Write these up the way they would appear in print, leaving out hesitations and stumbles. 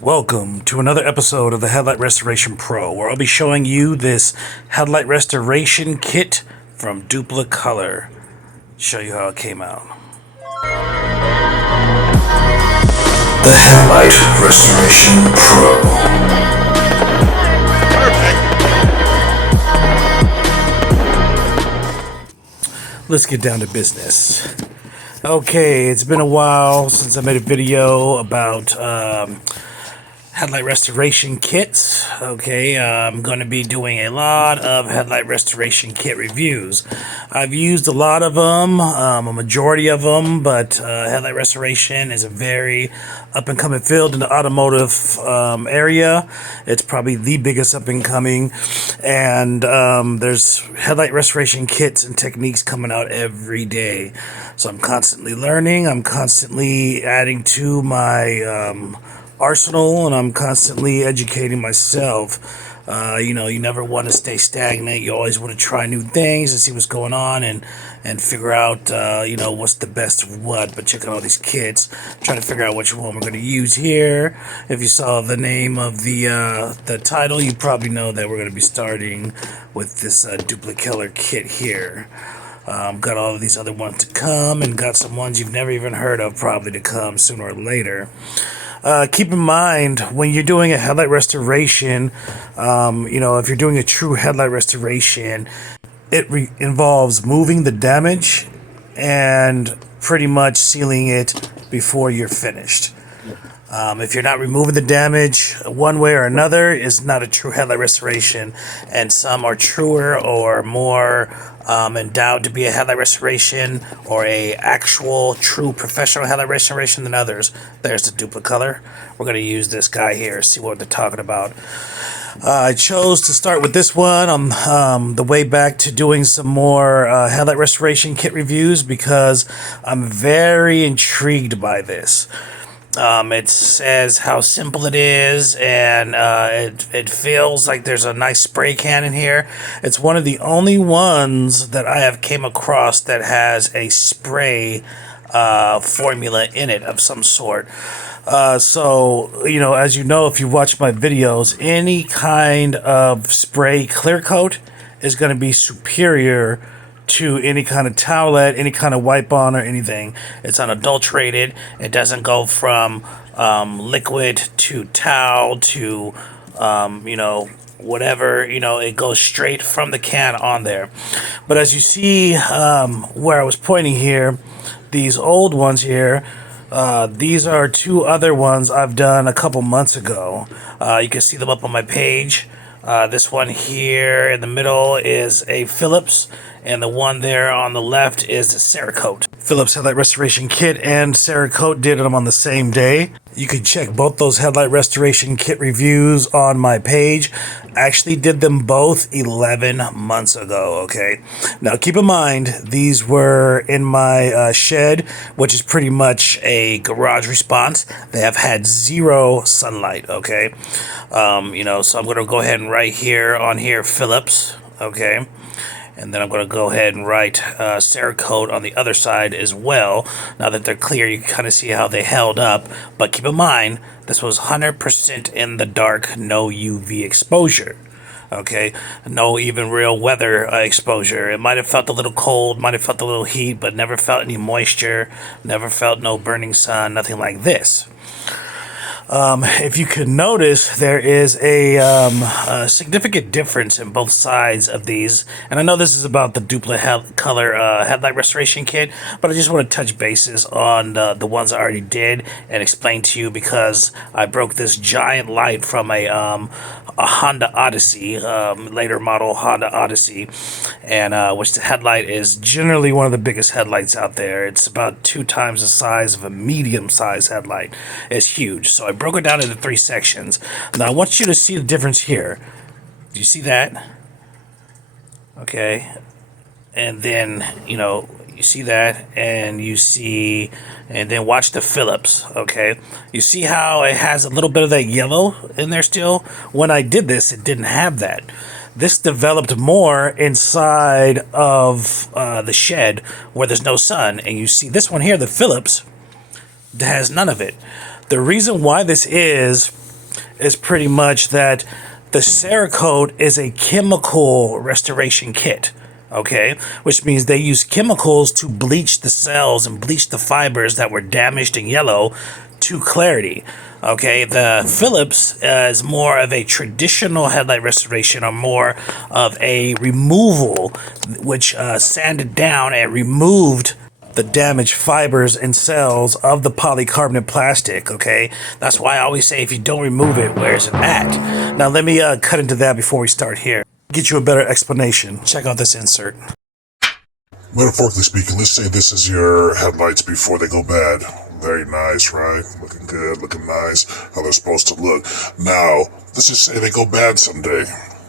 Welcome to another episode of the Headlight Restoration Pro, where I'll be showing you this headlight restoration kit from Dupli-Color. Show you how it came out. The Headlight Restoration Pro. Perfect. Let's get down to business. Okay, it's been a while since I made a video about headlight restoration kits. Okay, I'm going to be doing a lot of headlight restoration kit reviews. I've used a lot of them, a majority of them, but headlight restoration is a very up-and-coming field in the automotive area. It's probably the biggest up-and-coming, and there's headlight restoration kits and techniques coming out every day. So I'm constantly learning. I'm constantly adding to my arsenal, and I'm constantly educating myself. You never want to stay stagnant. You always want to try new things and see what's going on and figure out, what's the best of what. But checking all these kits, trying to figure out which one we're going to use here. If you saw the name of the title, you probably know that we're going to be starting with this Dupli-Color kit here. Got all of these other ones to come, and got some ones you've never even heard of probably to come sooner or later. Keep in mind, when you're doing a headlight restoration, if you're doing a true headlight restoration, it involves moving the damage and pretty much sealing it before you're finished. If you're not removing the damage one way or another, it's not a true headlight restoration, and some are truer or more endowed to be a headlight restoration or a actual true professional headlight restoration than others. There's the Dupli-Color. We're going to use this guy here, see what they're talking about. I chose to start with this one on the way back to doing some more headlight restoration kit reviews because I'm very intrigued by this. It says how simple it is, and it feels like there's a nice spray can in here. It's one of the only ones that I have came across that has a spray formula in it of some sort. So, as you know, if you watch my videos, any kind of spray clear coat is going to be superior to any kind of towelette, any kind of wipe on or anything. It's unadulterated. It doesn't go from liquid to towel to whatever. It goes straight from the can on there. But as you see where I was pointing here, these old ones here, these are two other ones I've done a couple months ago. You can see them up on my page. This one here in the middle is a Phillips, and the one there on the left is a Cerakote. Phillips Headlight Restoration Kit and Cerakote did them on the same day. You can check both those headlight restoration kit reviews on my page. I actually did them both 11 months ago, okay? Now keep in mind, these were in my shed, which is pretty much a garage response. They have had zero sunlight, okay? So I'm going to go ahead and write here on here Phillips, okay? And then I'm going to go ahead and write Cerakote on the other side as well. Now that they're clear, you can kind of see how they held up. But keep in mind, this was 100% in the dark, no UV exposure. Okay, no even real weather exposure. It might have felt a little cold, might have felt a little heat, but never felt any moisture, never felt no burning sun, nothing like this. If you could notice, there is a significant difference in both sides of these. And I know this is about the Dupli-Color headlight restoration kit, but I just want to touch bases on the ones I already did and explain to you, because I broke this giant light from a Honda Odyssey, later model Honda Odyssey, and which the headlight is generally one of the biggest headlights out there. It's about 2 times the size of a medium-sized headlight. It's huge. So I broke it down into 3 sections. Now I want you to see the difference here. Do you see that? Okay. And then, you see that, and you see, and then watch the Phillips, okay? You see how it has a little bit of that yellow in there still? When I did this, it didn't have that. This developed more inside of the shed where there's no sun, and you see this one here, the Phillips, has none of it. The reason why this is is pretty much that the Cerakote is a chemical restoration kit. Okay, which means they use chemicals to bleach the cells and bleach the fibers that were damaged and yellow to clarity. Okay, the Philips is more of a traditional headlight restoration, or more of a removal, which sanded down and removed the damaged fibers and cells of the polycarbonate plastic. Okay, that's why I always say, if you don't remove it, where's it at? Now let me cut into that before we start here. Get you a better explanation. Check out this insert. Metaphorically speaking, let's say this is your headlights before they go bad. Very nice, right? Looking good, looking nice, how they're supposed to look. Now, let's just say they go bad someday.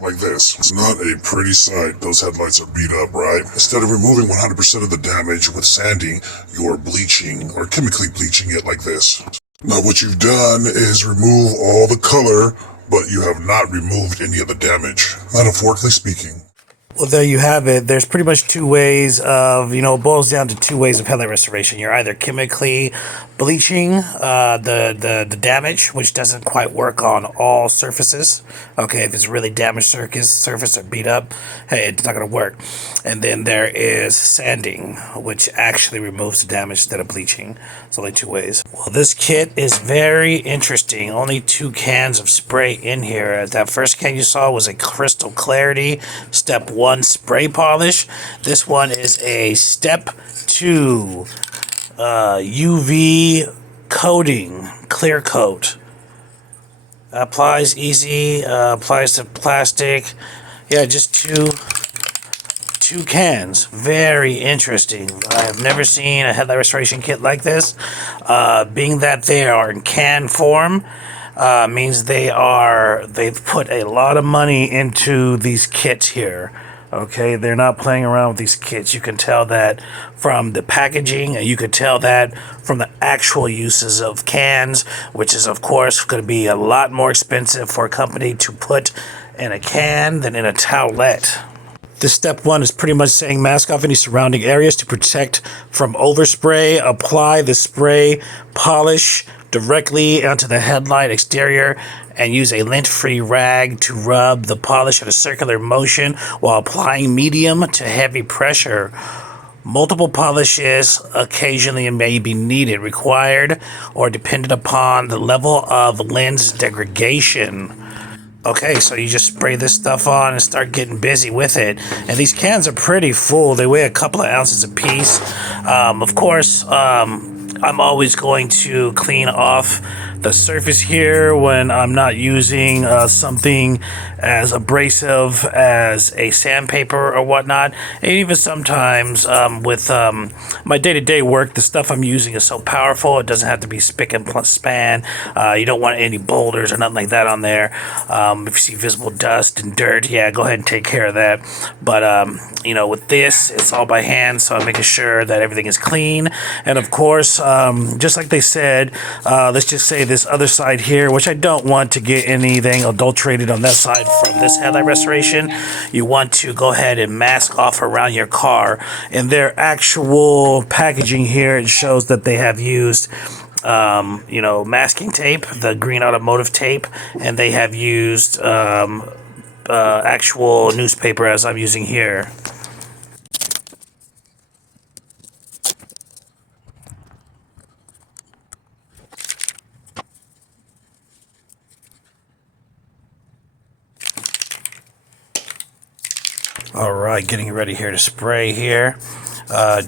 Like this. It's not a pretty sight. Those headlights are beat up, right? Instead of removing 100% of the damage with sanding, you're bleaching, or chemically bleaching it like this. Now what you've done is remove all the color, but you have not removed any of the damage, metaphorically speaking. Well, there you have it. There's pretty much two ways of, it boils down to two ways of headlight restoration. You're either chemically bleaching the damage, which doesn't quite work on all surfaces. Okay, if it's really damaged surface or beat up, hey, it's not going to work. And then there is sanding, which actually removes the damage instead of bleaching. It's only two ways. Well, this kit is very interesting. Only 2 cans of spray in here. That first can you saw was a crystal clarity step 1 spray polish. This one is a step 2 UV coating, clear coat. Applies easy, applies to plastic. Yeah, just two cans. Very interesting. I have never seen a headlight restoration kit like this. Being that they are in can form, means they've put a lot of money into these kits here. Okay, they're not playing around with these kits. You can tell that from the packaging, and you can tell that from the actual uses of cans, which is of course going to be a lot more expensive for a company to put in a can than in a towelette. This step 1 is pretty much saying mask off any surrounding areas to protect from overspray. Apply the spray polish directly onto the headlight exterior and use a lint-free rag to rub the polish at a circular motion while applying medium to heavy pressure. Multiple polishes occasionally may be required, or dependent upon the level of lens degradation. Okay, so you just spray this stuff on and start getting busy with it. And these cans are pretty full. They weigh a couple of ounces apiece. Of course, I'm always going to clean off the surface here when I'm not using something as abrasive as a sandpaper or whatnot. And even sometimes with my day-to-day work, the stuff I'm using is so powerful, it doesn't have to be spick and span. You don't want any boulders or nothing like that on there. If you see visible dust and dirt, yeah, go ahead and take care of that. But with this, it's all by hand, so I'm making sure that everything is clean. And of course, just like they said, let's just say this other side here, which I don't want to get anything adulterated on that side from this headlight restoration. You want to go ahead and mask off around your car. In their actual packaging here, it shows that they have used masking tape, the green automotive tape, and they have used actual newspaper as I'm using here. All right, getting ready here to spray here.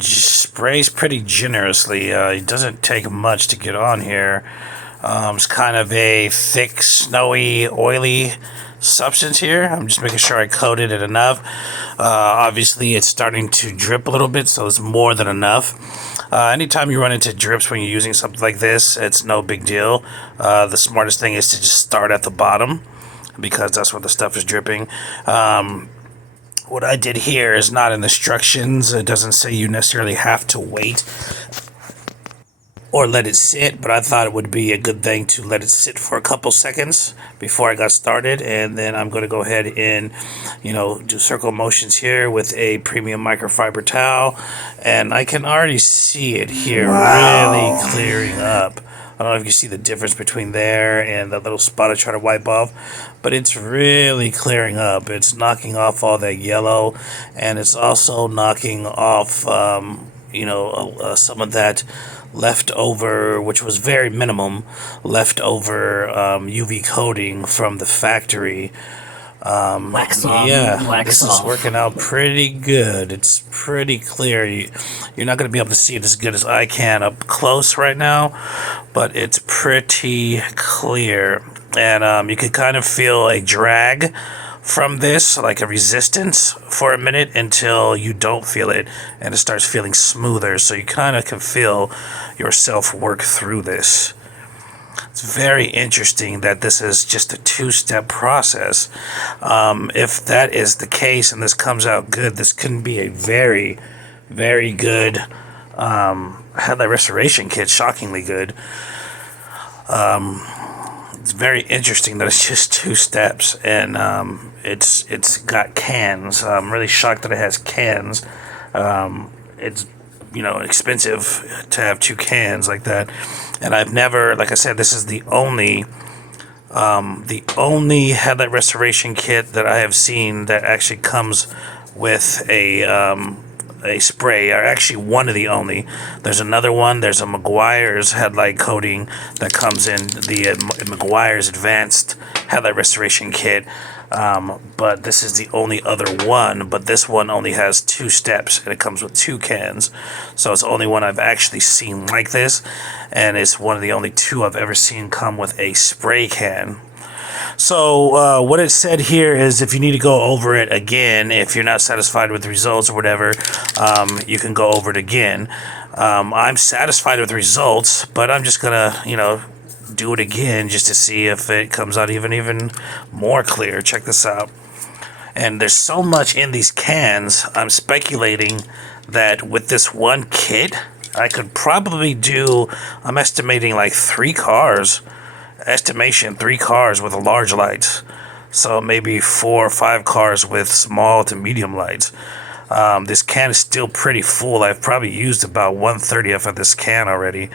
Sprays pretty generously. It doesn't take much to get on here. It's kind of a thick, snowy, oily substance here. I'm just making sure I coated it enough. Obviously, it's starting to drip a little bit, so it's more than enough. Anytime you run into drips when you're using something like this, it's no big deal. The smartest thing is to just start at the bottom, because that's where the stuff is dripping. What I did here is not in the instructions. It doesn't say you necessarily have to wait or let it sit, but I thought it would be a good thing to let it sit for a couple seconds before I got started. And then I'm going to go ahead and, do circle motions here with a premium microfiber towel. And I can already see it here really clearing up. I don't know if you see the difference between there and the little spot I try to wipe off, but it's really clearing up. It's knocking off all that yellow, and it's also knocking off, some of that leftover, which was very minimum, leftover UV coating from the factory. This is working out pretty good. It's pretty clear. You're not going to be able to see it as good as I can up close right now, but it's pretty clear. And you can kind of feel a drag from this, like a resistance for a minute, until you don't feel it and it starts feeling smoother. So you kind of can feel yourself work through this. It's very interesting that this is just a two-step process. If that is the case and this comes out good, this can be a very, very good headlight restoration kit. Shockingly good. It's very interesting that it's just two steps, and it's got cans. I'm really shocked that it has cans. It's expensive to have two cans like that. And I've never, like I said, this is the only headlight restoration kit that I have seen that actually comes with a spray, or actually one of the only. There's another one. There's a Meguiar's headlight coating that comes in the Meguiar's advanced headlight restoration kit. But this is the only other one, but this one only has two steps and it comes with two cans. So it's the only one I've actually seen like this, and it's one of the only two I've ever seen come with a spray can. So what it said here is, if you need to go over it again, if you're not satisfied with the results or whatever, you can go over it again. I'm satisfied with the results, but I'm just gonna, do it again just to see if it comes out even more clear. Check this out. And there's so much in these cans, I'm speculating that with this one kit, I could probably do, I'm estimating like 3 cars with large lights. So maybe 4 or 5 cars with small to medium lights. This can is still pretty full. I've probably used about 1/30th of this can already,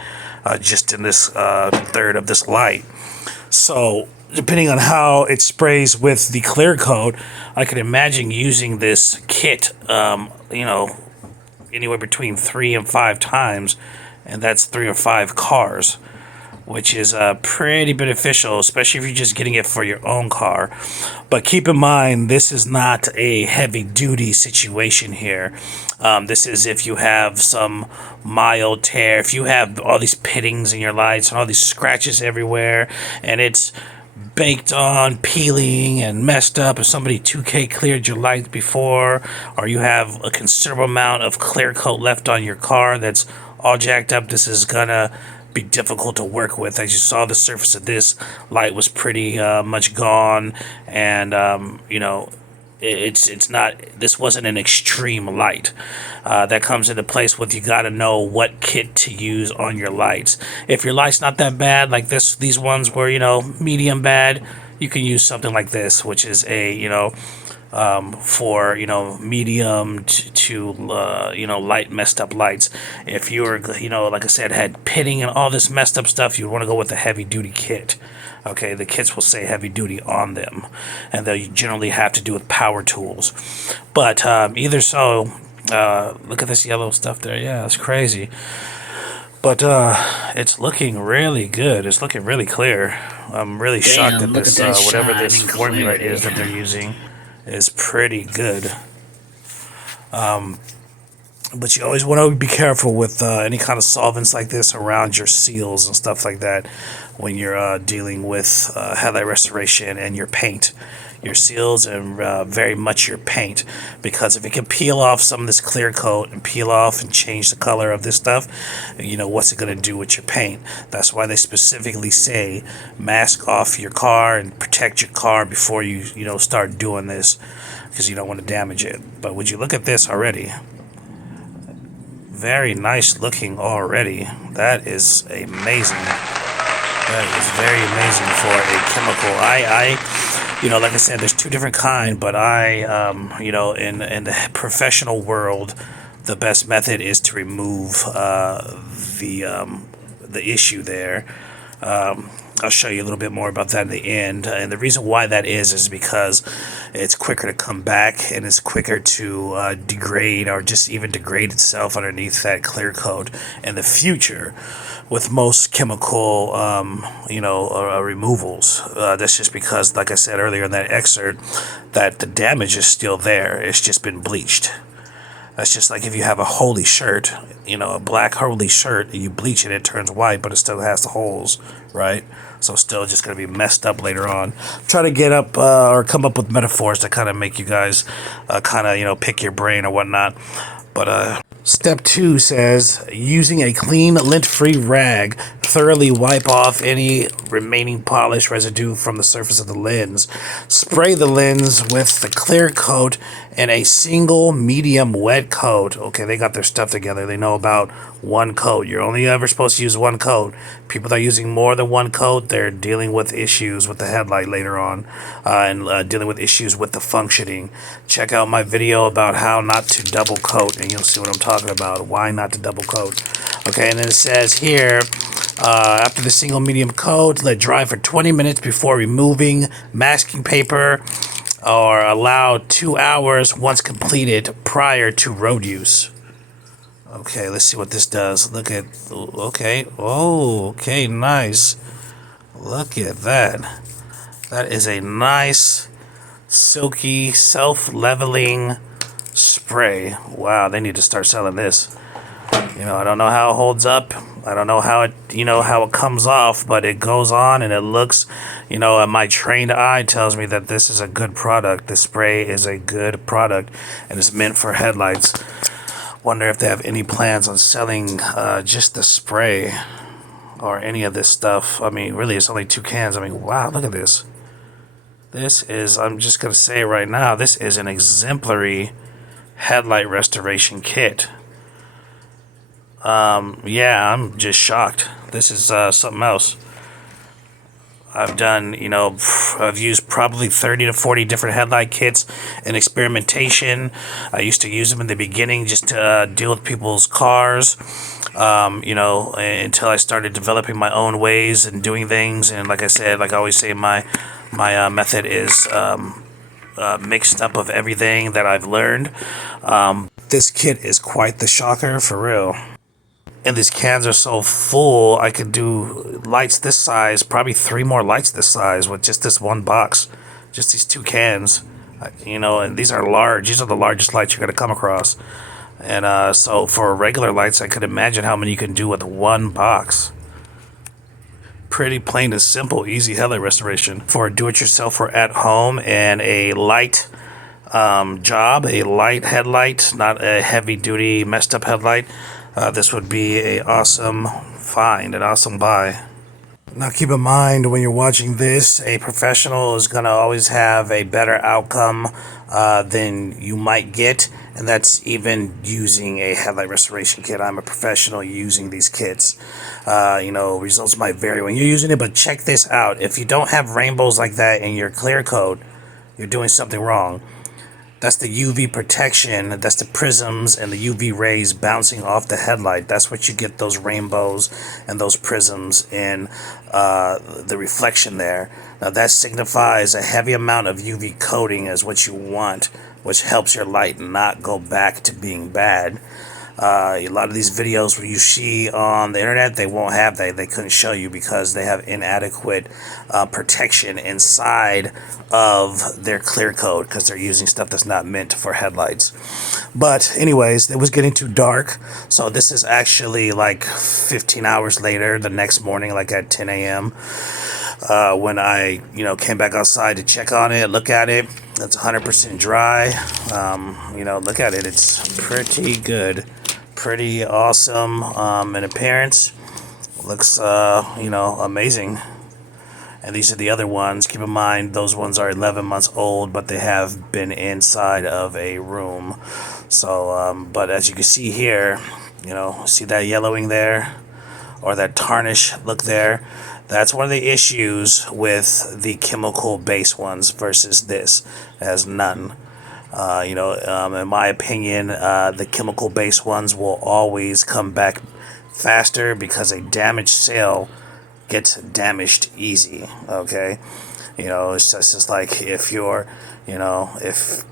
just in this third of this light. So depending on how it sprays with the clear coat, I could imagine using this kit, anywhere between 3 and 5 times, and that's 3 or 5 cars, which is pretty beneficial, especially if you're just getting it for your own car. But keep in mind, this is not a heavy-duty situation here. This is if you have some mild tear, if you have all these pittings in your lights and all these scratches everywhere, and it's baked on, peeling, and messed up, if somebody 2K cleared your lights before, or you have a considerable amount of clear coat left on your car that's all jacked up, this is gonna be difficult to work with. As you saw, the surface of this light was pretty much gone, and it's not, this wasn't an extreme light. That comes into place with, you got to know what kit to use on your lights. If your light's not that bad, like these ones were medium bad, you can use something like this, which is a for medium to light messed up lights. If you're like I said, had pitting and all this messed up stuff, you want to go with a heavy duty kit. Okay, the kits will say heavy duty on them, and they generally have to do with power tools. But either so, look at this yellow stuff there. Yeah, it's crazy. But it's looking really good. It's looking really clear. I'm really shocked that this whatever this formula is that they're using is pretty good. But you always want to be careful with any kind of solvents like this around your seals and stuff like that when you're dealing with headlight restoration and your paint, your seals, and very much your paint, because if it can peel off some of this clear coat and peel off and change the color of this stuff, what's it going to do with your paint? That's why they specifically say mask off your car and protect your car before you start doing this, because you don't want to damage it. But would you look at this already? Very nice looking already. That is amazing. That is very amazing for a chemical. Like I said, there's 2 different kind, but in the professional world, the best method is to remove the issue there. I'll show you a little bit more about that in the end. And the reason why that is because it's quicker to come back and it's quicker to degrade or just even degrade itself underneath that clear coat in the future with most chemical, removals. That's just because, like I said earlier in that excerpt, that the damage is still there. It's just been bleached. That's just like if you have a holy shirt, a black holy shirt, and you bleach it, it turns white, but it still has the holes, right? So it's still just going to be messed up later on. Try to get up or come up with metaphors to kind of make you guys pick your brain or whatnot. But step 2 says, using a clean, lint-free rag, thoroughly wipe off any remaining polish residue from the surface of the lens. Spray the lens with the clear coat in a single medium wet coat. Okay, they got their stuff together. They know about one coat. You're only ever supposed to use one coat. People that are using more than one coat, they're dealing with issues with the headlight later on and dealing with issues with the functioning. Check out my video about how not to double coat, and you'll see what I'm talking about. Why not to double coat. Okay, and then it says here, after the single medium coat, let dry for 20 minutes before removing masking paper, or allow 2 hours once completed prior to road use. Okay, let's see what this does. Look at, okay, oh, okay, nice. Look at that. That is a nice, silky, self-leveling spray. Wow, they need to start selling this. I don't know how it holds up. I don't know how it, how it comes off, but it goes on and it looks, my trained eye tells me that this is a good product. This spray is a good product and it's meant for headlights. Wonder if they have any plans on selling just the spray or any of this stuff. I mean, really, it's only 2 cans. I mean, wow, look at this. This is, I'm just going to say right now, this is an exemplary headlight restoration kit. Yeah, I'm just shocked. This is something else. I've done, I've used probably 30 to 40 different headlight kits in experimentation. I used to use them in the beginning just to deal with people's cars, until I started developing my own ways and doing things. And like I said, like I always say, my method is mixed up of everything that I've learned. This kit is quite the shocker, for real. And these cans are so full, I could do lights this size, probably 3 more lights this size with just this one box. Just these 2 cans. And these are large. These are the largest lights you're going to come across. And so for regular lights, I could imagine how many you can do with one box. Pretty plain and simple, easy headlight restoration for do-it-yourself or at home, and a light job, a light headlight, not a heavy-duty messed up headlight. This would be a awesome find, an awesome buy. Now keep in mind, when you're watching this, a professional is going to always have a better outcome than you might get, and that's even using a headlight restoration kit. I'm a professional using these kits. Results might vary when you're using it, but check this out. If you don't have rainbows like that in your clear coat, you're doing something wrong. That's the UV protection. That's the prisms and the UV rays bouncing off the headlight. That's what you get, those rainbows and those prisms in the reflection there. Now that signifies a heavy amount of UV coating is what you want, which helps your light not go back to being bad. A lot of these videos where you see on the internet, they won't have that. They couldn't show you because they have inadequate protection inside of their clear coat because they're using stuff that's not meant for headlights. But anyways, it was getting too dark, so this is actually like 15 hours later, the next morning, like at 10 a.m. When I came back outside to check on it, look at it. It's 100% dry. Look at it. It's pretty good. Pretty awesome in appearance. Looks, amazing. And these are the other ones. Keep in mind, those ones are 11 months old, but they have been inside of a room. So, but as you can see here, see that yellowing there? Or that tarnish look there? That's one of the issues with the chemical-based ones versus this. It has none. In my opinion, the chemical-based ones will always come back faster because a damaged sail gets damaged easy. Okay, you know, it's just like if you're, you know, if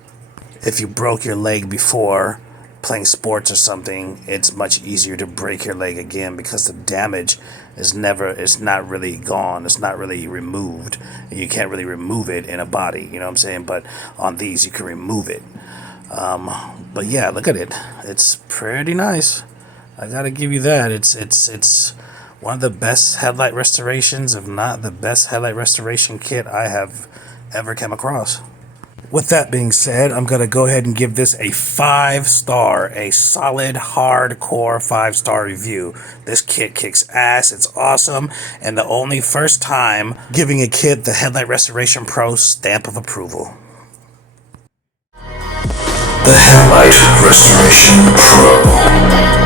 you broke your leg before playing sports or something, it's much easier to break your leg again because the damage is not really gone, it's not really removed. You can't really remove it in a body, you know what I'm saying? But on these, you can remove it. But yeah, look at it. It's pretty nice. I gotta give you that. It's one of the best headlight restorations, if not the best headlight restoration kit I have ever come across. With that being said, I'm going to go ahead and give this a 5-star, a solid, hardcore 5-star review. This kit kicks ass, it's awesome, and the only first time giving a kit the Headlight Restoration Pro stamp of approval. The Headlight Restoration Pro.